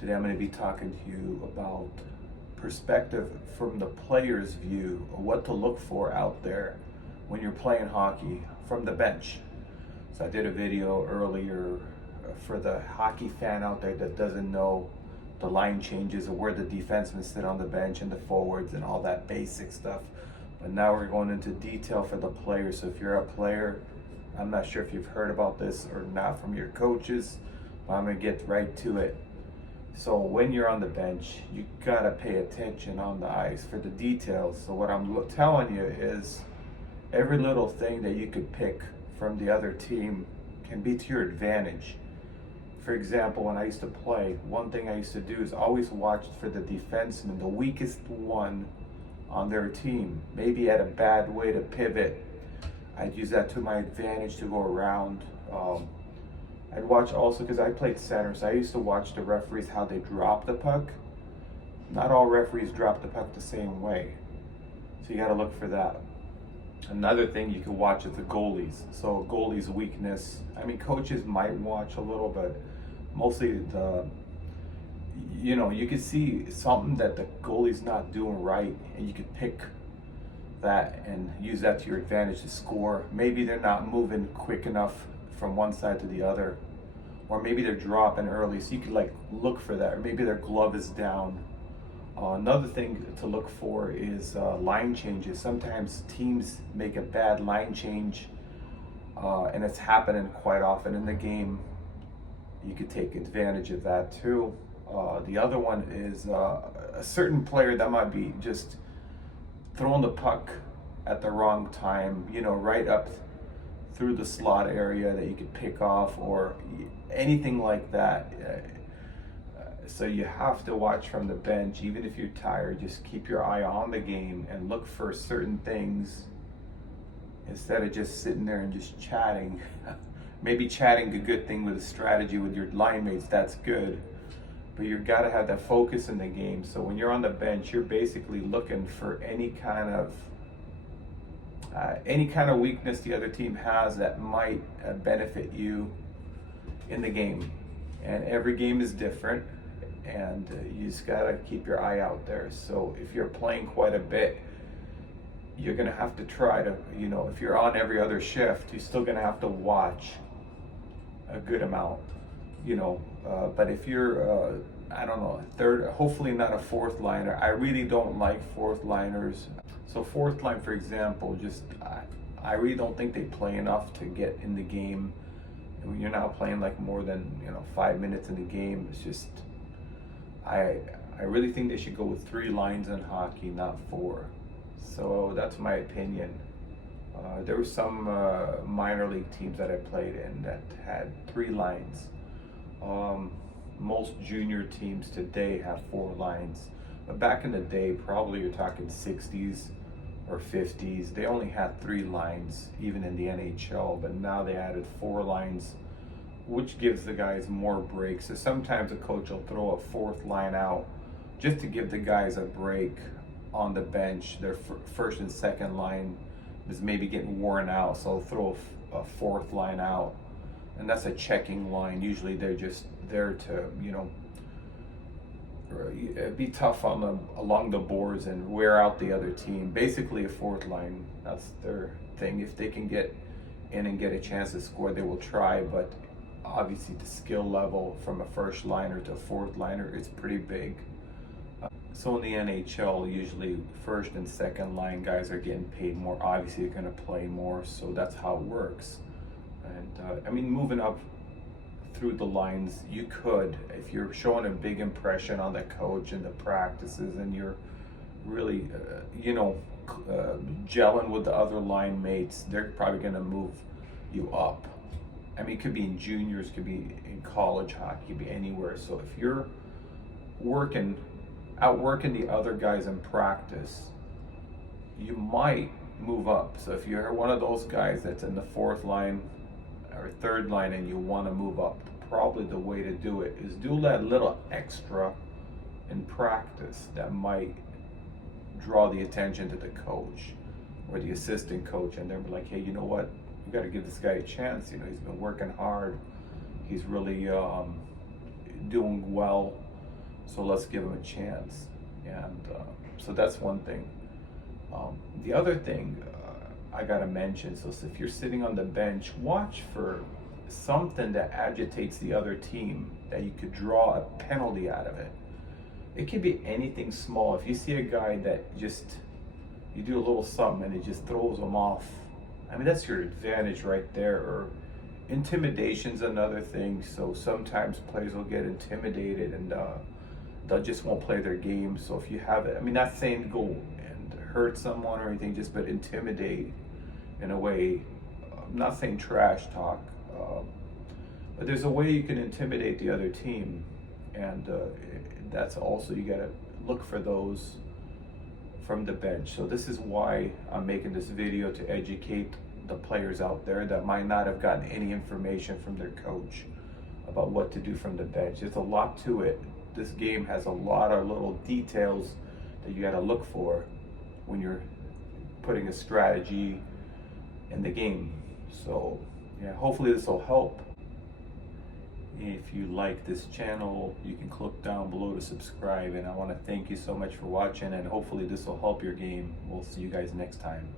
Today I'm going to be talking to you about perspective from the player's view, or what to look for out there when you're playing hockey from the bench. So I did a video earlier for the hockey fan out there that doesn't know the line changes or where the defensemen sit on the bench and the forwards and all that basic stuff. But now we're going into detail for the player. So if you're a player, I'm not sure if you've heard about this or not from your coaches, but I'm going to get right to it. So when you're on the bench, you gotta pay attention on the ice for the details. So what I'm telling you is every little thing that you could pick from the other team can be to your advantage. For example, when I used to play, one thing I used to do is always watch for the defenseman, the weakest one on their team. Maybe had a bad way to pivot. I'd use that to my advantage to go around. I'd watch also, because I played center, so I used to watch the referees, how they drop the puck. Not all referees drop the puck the same way, so you got to look for that. Another thing you can watch is the goalies. So goalies' weakness, I mean, coaches might watch a little, but mostly you can see something that the goalie's not doing right, and you could pick that and use that to your advantage to score. Maybe they're not moving quick enough from one side to the other, or maybe they're dropping early, so you could look for that, or maybe their glove is down. Another thing to look for is line changes. Sometimes teams make a bad line change, and it's happening quite often in the game. You could take advantage of that too. The other one is a certain player that might be just throwing the puck at the wrong time, right up through the slot area that you could pick off, or anything like that. So you have to watch from the bench. Even if you're tired, just keep your eye on the game and look for certain things instead of just sitting there and just chatting. Maybe chatting a good thing with a strategy with your line mates, that's good. But you got to have that focus in the game. So when you're on the bench, you're basically looking for any kind of weakness the other team has that might benefit you in the game. And every game is different, and you just gotta keep your eye out there. So if you're playing quite a bit, you're gonna have to try to, if you're on every other shift, you're still gonna have to watch a good amount, but if you're I don't know, third, hopefully not a fourth liner. I really don't like fourth liners. So fourth line, for example, I really don't think they play enough to get in the game. And when you're not playing more than 5 minutes in the game, it's just I really think they should go with 3 lines in hockey, not 4. So that's my opinion. There were some minor league teams that I played in that had 3 lines. Most junior teams today have 4 lines. But back in the day, probably you're talking 60s or 50s, they only had 3 lines, even in the NHL. But now they added 4 lines, which gives the guys more breaks. So sometimes a coach will throw a 4th line out just to give the guys a break on the bench. Their first and second line is maybe getting worn out, so they'll throw a 4th line out, and that's a checking line. Usually they're just there to be tough along the boards and wear out the other team. Basically a 4th line, that's their thing. If they can get in and get a chance to score, they will try, but obviously the skill level from a first liner to a 4th liner is pretty big. So in the NHL, usually first and second line guys are getting paid more. Obviously they're going to play more, so that's how it works. And moving up through the lines, you could, if you're showing a big impression on the coach and the practices, and you're really gelling with the other line mates, they're probably going to move you up. It could be in juniors, could be in college hockey, could be anywhere. So if you're outworking the other guys in practice, you might move up. So if you're one of those guys that's in the 4th line or 3rd line and you want to move up, probably the way to do it is do that little extra in practice that might draw the attention to the coach or the assistant coach, and they're like, hey, you know what, we got to give this guy a chance. He's been working hard. He's really doing well. So let's give them a chance. And so that's one thing. The other thing I gotta mention, so if you're sitting on the bench, watch for something that agitates the other team, that you could draw a penalty out of it. It could be anything small. If you see a guy that just, you do a little something and it just throws them off, I mean, that's your advantage right there. Or intimidation's another thing. So sometimes players will get intimidated and they just won't play their game. So if you have it, I mean, not saying go and hurt someone or anything, just but intimidate in a way. I'm not saying trash talk, but there's a way you can intimidate the other team, and that's also, you gotta look for those from the bench. So this is why I'm making this video, to educate the players out there that might not have gotten any information from their coach about what to do from the bench. There's a lot to it. This game has a lot of little details that you gotta look for when you're putting a strategy in the game. So yeah, hopefully this will help. If you like this channel, you can click down below to subscribe, and I want to thank you so much for watching, and hopefully this will help your game. We'll see you guys next time.